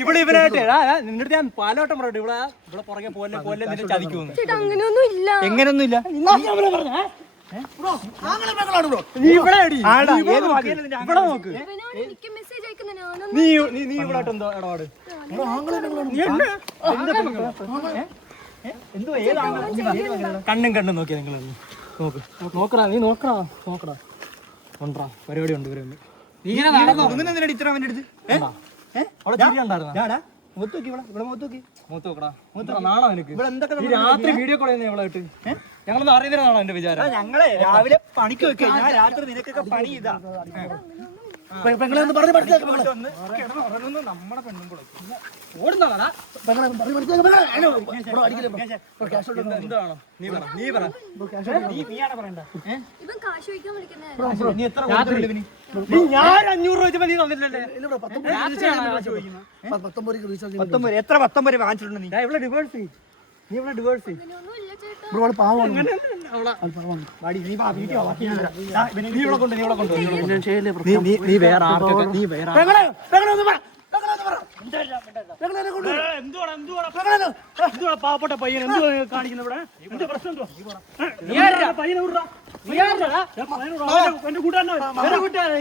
ഇവിടെ ഇവനായിട്ട് നിന്റെ ഞാൻ പാലോട്ടം പറയട്ടെ ഇവിടെ ഇവിടെ പുറകെ പോലെ പോലെ നിന്നെ ചതിക്കുന്നു. എങ്ങനെയൊന്നും ഇല്ല. നീ ഇവിടെ എന്തോ ഇടപാട് എന്തോ കണ്ണും കണ്ണും നോക്കിയാ നിങ്ങൾ നോക്ക് നോക്കടാ നീ നോക്കടാ നോക്കടാ കൊണ്ടാ പരിപാടി ഉണ്ട് ഇവരൊന്ന് ഇങ്ങനെ നടന്നോ ഇത്ര അവൻ്റെ അടുത്ത് അവിടെ ചിരി ഉണ്ടായിരുന്ന മുത്ത് നോക്കി ഇവിടെ മുത്ത് നോക്കി മുത്ത് നോക്കടാ മുത്ത് നാളെ എനിക്ക് രാത്രി വീഡിയോ കോൾ ചെയ്യുന്ന ഇവളായിട്ട് ഞങ്ങളൊന്നും അറിയുന്നതാണോ എന്റെ വിചാരം ഞങ്ങളെ രാവിലെ പണിക്ക് വെക്കുക ഞാൻ രാത്രി നിനക്കൊക്കെ പണി ചെയ്താ നമ്മുടെ പെണ്ണും കൂടെ ഓടുന്നതാടാ എന്താണോ നീ പറ നീ പറ നീയാണ് പറയണ്ട നീ എത്ര ഞാൻ 500 രൂപ നീ തന്നില്ലല്ലേ എത്ര 19 വാങ്ങിച്ചിട്ടുണ്ട് നീ ഇവിടെ ഡിവോഴ്സ് നീ ഇവിടെ ഡിവോഴ്സ് നീ വേറെ ആർക്കൊക്കെ നീ വേറെ പാവപ്പെട്ട പയ്യൻ എന്തുവാ കാണിക്കുന്ന ഇവിടെ എന്ത് പ്രശ്നം പയ്യനെ വിടാ എന്റെ കൂട്ടുകാരനെ